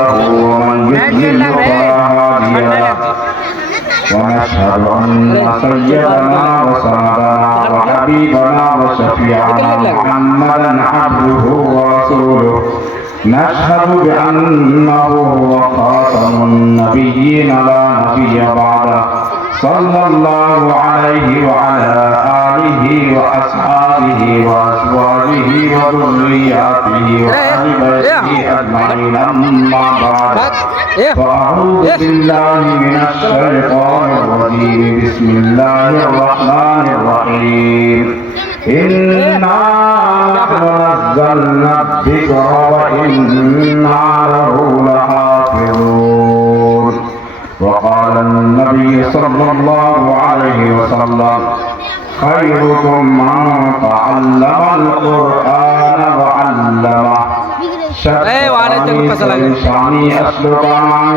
ومن يضلل فلا هادي له ونشهد أن سيدنا وسندنا وحبيبنا وشفيعنا محمدا عبده ورسوله نشهد بأنه هو خاتم النبيين لا نبي بعده صلى الله عليه وعلى آله وأصحابه وأزواجه وذرياته وأهل بيته أجمعين أما بعد فأعوذ بالله من الشيطان الرجيم بسم الله الرحمن الرحيم إنا نحن نزلنا الذكر وإنا له لحافظون وقال النبي صلى الله عليه وسلم خيركم من تعلم القرآن وعلمه شانی أسلوبان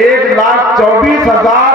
1,24,000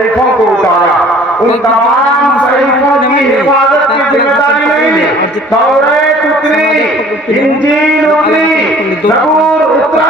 صحیفوں کو اتارا، ان تمام صحیفوں کی حفاظت کی ذمہ داری نہیں لی۔ توریت اتری، انجیل اتری، زبور اترا،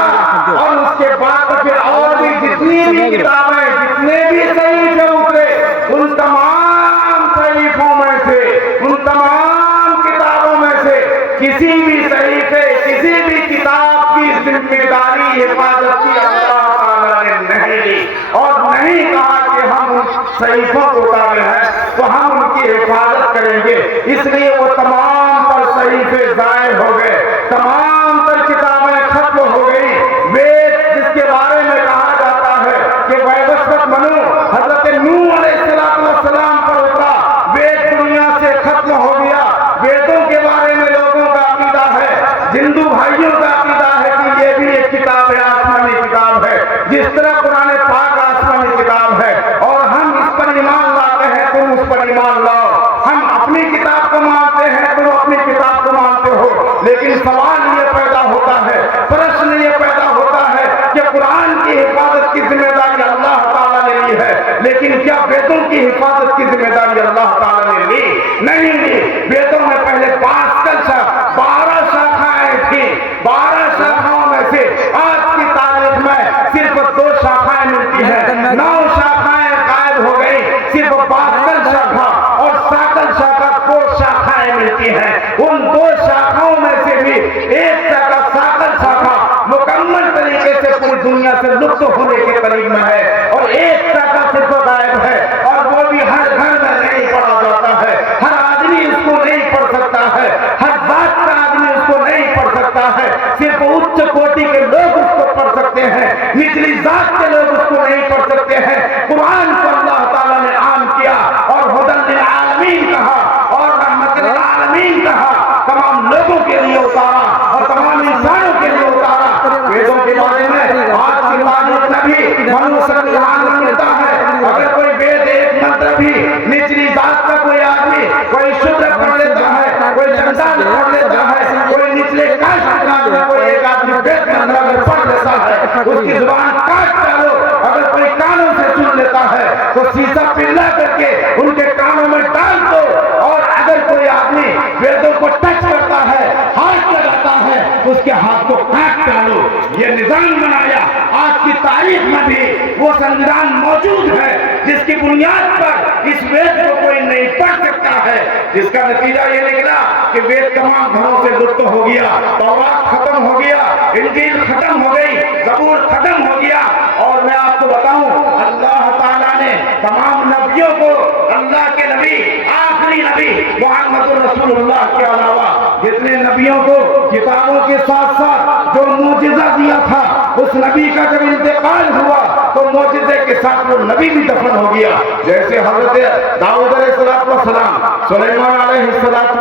اور اس کے بعد پھر اور بھی جتنی بھی کتابیں، جتنے بھی صحیفے اترے، ان تمام صحیفوں میں سے، ان تمام کتابوں میں سے کسی بھی صحیفے، کسی بھی کتاب کی ذمہ داری حفاظت کی اللہ تعالیٰ نے نہیں لی، اور نہیں کہا کہ ہم ان صحیفوں کو اتارے ہیں تو ہم ان کی حفاظت کریں گے۔ اس لیے وہ تمام تر صحیفے ضائع ہو گئے، تمام تر کتابیں ختم ہو گئی۔ وید جس کے بارے میں کہا جاتا ہے کہ ویدسوت منو حضرت نوح علیہ السلام پر اترا، وید دنیا سے ختم ہو گیا۔ ویدوں کے بارے میں لوگوں کا عقیدہ ہے، ہندو بھائیوں کا عقیدہ ہے کہ یہ بھی ایک کتاب ہے، آسمانی کتاب ہے، جس طرح قرآن پاک آسمانی کتاب ہے، اور ہم اس پر ایمان لاتے ہیں، تم اس پر ایمان لاؤ۔ ہم اپنی کتاب کو مانتے ہیں، تم اپنی کتاب کو مانتے ہو، لیکن سوال یہ پیدا ہوتا ہے، پرشن یہ پیدا ہوتا ہے کہ قرآن کی حفاظت کی ذمہ داری اللہ تعالیٰ نے لی ہے، لیکن کیا ویدوں کی حفاظت کی ذمہ داری اللہ تعالیٰ نے لی؟ نہیں لی۔ ویدوں میں پہلے 12 شاخائیں تھیں، 12 شاخاؤں میں سے آج کی تاریخ میں صرف 2 شاخائیں ملتی ہیں، 9 شاخائیں غائب ہو گئی، صرف 62 شاخا اور ساکل شاخا 2 شاخائیں ملتی ہیں۔ ان 2 شاخاؤں میں سے بھی ایک شاخا ساکل شاخا مکمل طریقے سے پوری دنیا سے لطف ہونے کے قریب میں ہے، اور ایک شاخا صرف غائب ہے، اور وہ بھی ہر گھر میں نہیں پڑھا جاتا ہے، ہر آدمی اس کو نہیں پڑھ سکتا ہے، ہر بات کا آدمی اس کو نہیں پڑھ سکتا ہے، صرف اچ کوٹی کے لوگ اس کو پڑھ سکتے ہیں، نچلی ذات کے لوگ اس کو نہیں پڑھ سکتے ہیں۔ قرآن کو اللہ تعالیٰ نے عام کیا اور ہدی للعالمین کہا اور رحمت للعالمین کہا، تمام لوگوں کے لیے اتارا اور تمام انسانوں کے لیے اتارا۔ ویدوں کے بارے میں آج کی تاریخ میں بھی منوسکان مانتا ہے، اگر کوئی وید ایک منتر بھی نچلی ذات کا کوئی آدمی، کوئی شودر پڑھ لیتا ہے، کوئی چنڈال پڑھ لیتا ہے، کوئی نچلے کاشت کا کوئی ایک آدمی وید منتر اگر پڑھ لیتا ہے، اس کی زبان کاٹ ڈالو، اگر کوئی کانوں سے سن لیتا ہے تو سیسا پلا کر کے ان کے کانوں میں ڈال دو، اور اگر کوئی آدمی ویدوں کو ٹچ کرتا ہے، ہاتھ لگاتا ہے، اس کے ہاتھ کو کاٹ ڈالو۔ یہ نظام بنایا، آج کی تاریخ میں بھی وہ سنویدھان موجود ہے جس کی بنیاد پر اس وید کو کوئی نہیں پڑھ سکتا ہے، جس کا نتیجہ یہ نکلا کہ وید تمام گھروں سے لطف ہو گیا، تورات ختم ہو گیا، انجیل ختم ہو گئی، زبور ختم ہو گیا۔ اور میں آپ کو بتاؤں، اللہ تعالیٰ نے تمام نبیوں کو، اللہ کے نبی، آخری نبی محمد رسول اللہ کے علاوہ جتنے نبیوں کو کتابوں کے ساتھ ساتھ جو معجزہ دیا تھا، اس نبی کا جب انتقال ہوا تو معجزے کے ساتھ وہ نبی بھی دفن ہو گیا۔ جیسے حضرت داؤد علیہ السلام، سلیمان علیہ السلام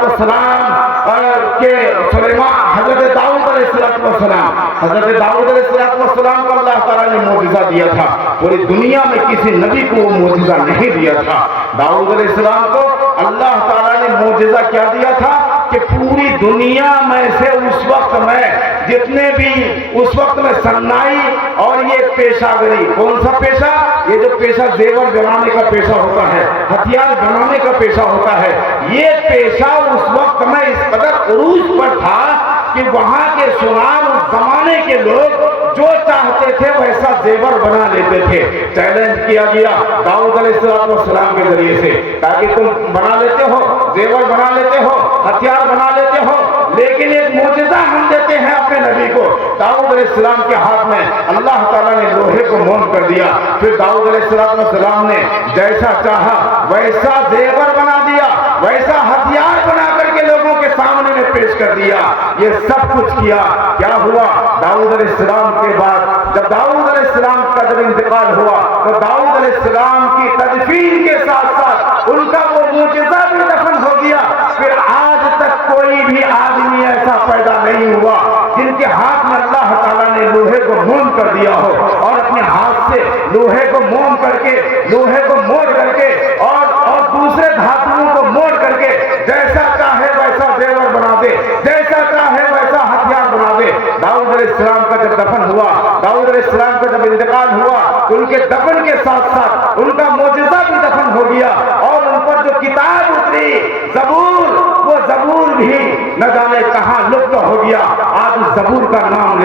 کے حضرت داؤد علیہ السلام، حضرت داؤد علیہ السلام کو اللہ تعالیٰ نے معجزہ دیا تھا، پوری دنیا میں کسی نبی کو وہ معجزہ نہیں دیا تھا۔ داؤد علیہ السلام کو اللہ تعالیٰ نے معجزہ کیا دیا تھا کہ پوری دنیا میں سے اس وقت میں جتنے بھی اس وقت میں صنائی اور یہ پیشہ گری، کون سا پیشہ؟ یہ جو پیشہ زیور بنانے کا پیشہ ہوتا ہے، ہتھیار بنانے کا پیشہ ہوتا ہے، یہ پیشہ اس وقت میں اس قدر عروج پر تھا کہ وہاں کے سنار اس زمانے کے لوگ جو چاہتے تھے ویسا زیور بنا لیتے تھے۔ چیلنج کیا گیا داؤد علیہ السلام کے ذریعے سے، تاکہ تم بنا لیتے ہو، زیور بنا لیتے ہو، ہتھیار بنا لیتے ہو، لیکن ایک معجزہ ہم دیتے ہیں اپنے نبی کو۔ داؤد علیہ السلام کے ہاتھ میں اللہ تعالیٰ نے لوہے کو موم کر دیا، پھر داؤد علیہ السلام نے جیسا چاہا ویسا زیور بنا دیا، ویسا ہتھیار بنا کر کے لوگوں کے سامنے میں پیش کر دیا۔ یہ سب کچھ کیا، کیا ہوا؟ داؤد علیہ السلام کے بعد جب داؤد علیہ السلام کا جب انتقال ہوا تو داؤد علیہ السلام کی تدفین کے ساتھ ساتھ ان کا وہ معجزہ بھی دفن ہو گیا۔ پھر آج تک کوئی بھی آدمی ایسا پیدا نہیں ہوا جن کے ہاتھ میں اللہ تعالیٰ نے لوہے کو موم کر دیا ہو، اور اپنے ہاتھ سے لوہے کو موم کر کے، لوہے کو موڑ کر کے اور دوسرے دھاتوں کو موڑ کر کے جیسا چاہے ویسا زیور بنا دے، جیسا چاہے ویسا ہتھیار بنا دے۔ داؤد علیہ السلام کا جب دفن ہوا، داؤد علیہ السلام کا جب انتقال ہوا تو ان کے دفن کے ساتھ ساتھ ان کا معجزہ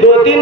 2-3